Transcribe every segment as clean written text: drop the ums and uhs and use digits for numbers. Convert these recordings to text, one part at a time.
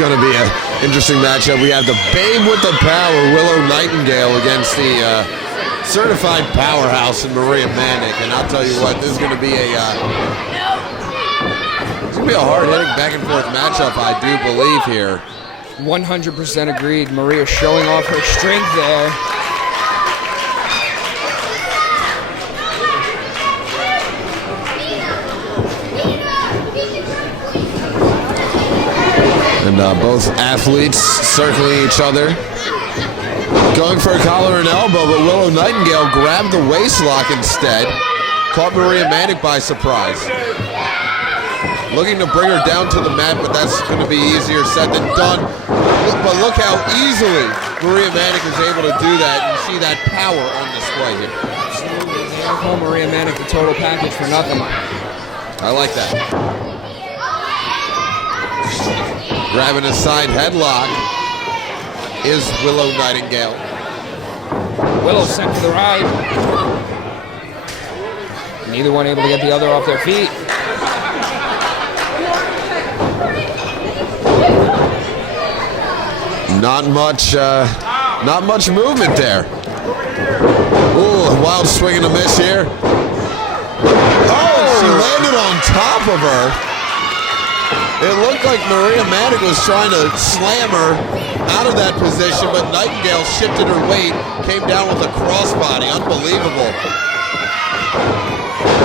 going to be an interesting matchup. We have the Babe with the power, Willow Nightingale, against the certified powerhouse in Maria Manic. And I'll tell you what, this is going to be a hard-hitting back-and-forth matchup, I do believe here. 100% agreed. Maria showing off her strength there. And both athletes circling each other. Going for a collar and elbow, but Willow Nightingale grabbed the waist lock instead. Caught Maria Manic by surprise. Looking to bring her down to the mat, but that's going to be easier said than done. But look how easily Maria Manic is able to do that, and see that power on display here. Absolutely. They don't call Maria Manic the total package for nothing. I like that. Grabbing a side headlock is Willow Nightingale. Willow sent for the ride. Neither one able to get the other off their feet. Not much movement there. Ooh, a wild swing and a miss here. Oh, she landed on top of her. It looked like Maria Manic was trying to slam her out of that position, but Nightingale shifted her weight, came down with a crossbody. Unbelievable.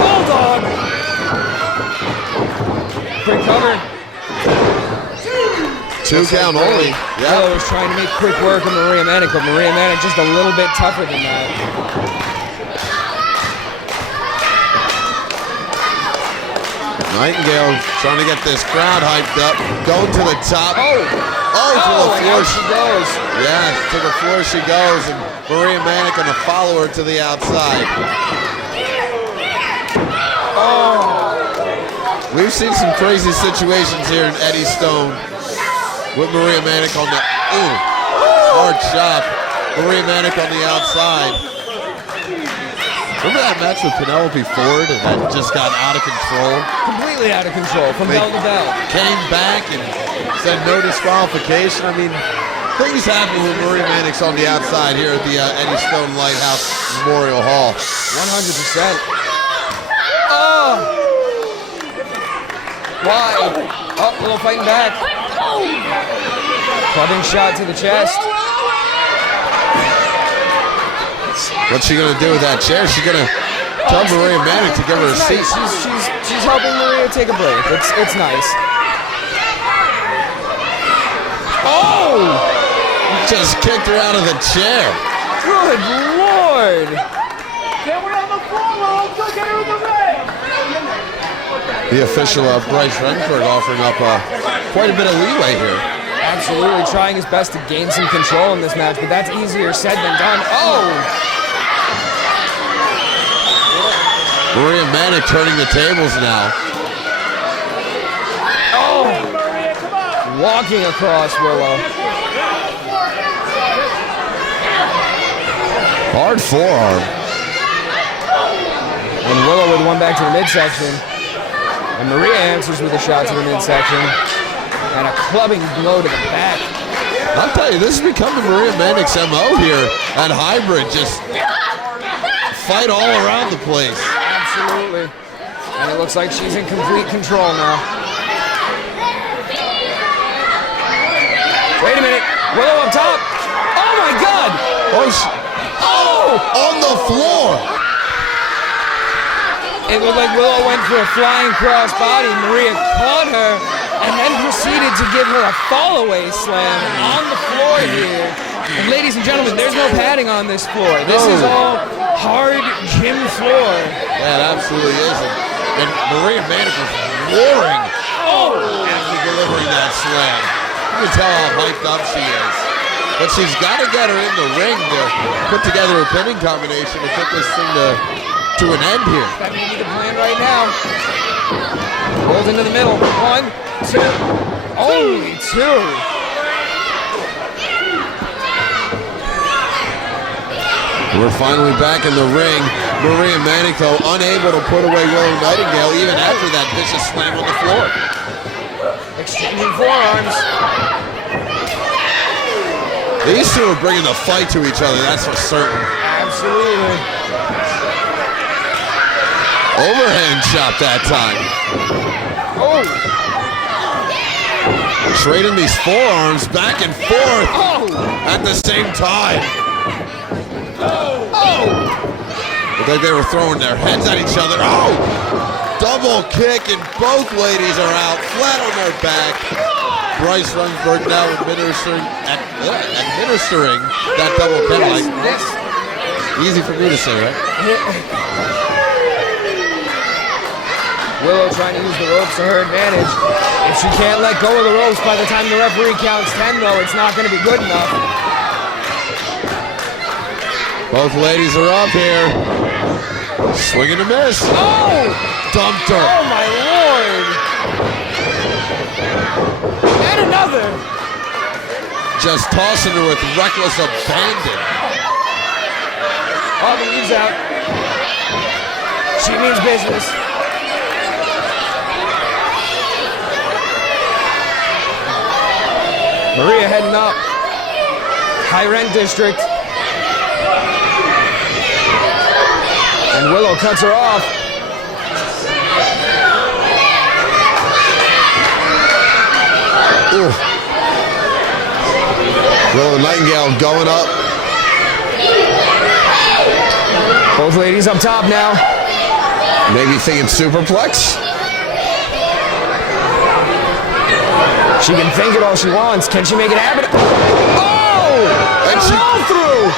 Hold on. Quick cover. Two count only. Yeah. Willow was trying to make quick work of Maria Manic, but Maria Manic just a little bit tougher than that. Nightingale trying to get this crowd hyped up, going to the top. To the floor she goes. Yeah, to the floor she goes, and Maria Manic gonna follow her to the outside. We've seen some crazy situations here in Eddie Stone with Maria Manic on the hard shot. Maria Manic on the outside. Remember that match with Penelope Ford that just got out of control? Completely out of control, from bell to bell. Came back and said no disqualification. I mean, things happen when Maria Manic's on the outside here at the Eddie Stone Lighthouse Memorial Hall. 100%. Oh! Why? Oh, a little fighting back. Clubbing shot to the chest. What's she gonna do with that chair? She's gonna tell Maria Manic to give her a seat. She's helping Maria take a break. It's nice. Oh! Just kicked her out of the chair. Good Lord! Get her on the floor, Willow. Go get her in the ring. The official Bryce Renford offering up quite a bit of leeway here. Absolutely trying his best to gain some control in this match, but that's easier said than done. Oh! Maria Manic turning the tables now. Oh! Walking across Willow. Hard forearm. And Willow with one back to the midsection. And Maria answers with a shot to the midsection. And a clubbing blow to the back. I'll tell you, this is becoming Maria Manic's MO here at Hybrid. Just fight all around the place. Absolutely. And it looks like she's in complete control now. Wait a minute. Willow up top. Oh my God. On the floor. It looked like Willow went for a flying cross body. Maria caught her and then proceeded to give her a fall-away slam on the floor here. And ladies and gentlemen, there's no padding on this floor. This is all hard gym floor. Yeah, it absolutely is. And Maria Manic was roaring after delivering that slam. You can tell how hyped up she is. But she's got to get her in the ring to put together a pinning combination to put this thing to an end here. That may be the plan right now. Rolls into the middle. 1, 2. Only 2. We're finally back in the ring. Maria Manic, though, unable to put away Willow Nightingale even after that vicious slam on the floor. Exchanging forearms. These two are bringing the fight to each other, that's for certain. Absolutely. Overhand chop that time. Oh. Trading these forearms back and forth at the same time. Looked like they were throwing their heads at each other. Oh! Double kick, and both ladies are out, flat on their back. Bryce Runsberg now administering that double kick. Yes. Easy for me to say, right? Willow trying to use the ropes to her advantage. If she can't let go of the ropes by the time the referee counts 10, though, it's not going to be good enough. Both ladies are up here. Swing and a miss. Oh! Dumped her. Oh, my Lord. And another. Just tossing her with reckless abandon. Oh, the leaves out. She means business. Maria heading up. High rent district. And Willow cuts her off. Ooh. Willow Nightingale going up. Both ladies up top now. Maybe thinking superplex. She can think it all she wants. Can she make it happen? Oh! And she roll through.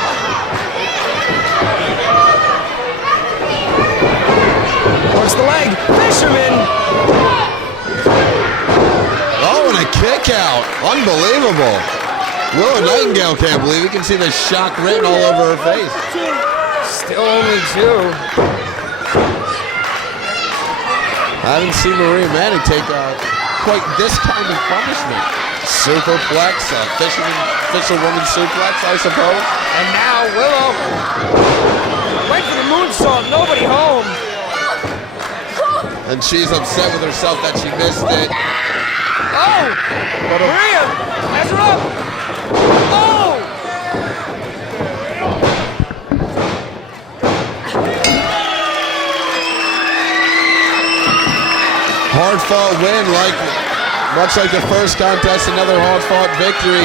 What's the leg? Fisherman. Oh, and a kick out. Unbelievable. Willow Nightingale can't believe it. You can see the shock written all over her face. Still only two. I haven't seen Maria Manic take quite this kind of punishment. Superplex, fisherwoman suplex, I suppose. And now Willow went for the moonsault. Nobody home. And she's upset with herself that she missed it. Oh! Maria has her up. Oh! Hard-fought win, much like the first contest, another hard-fought victory.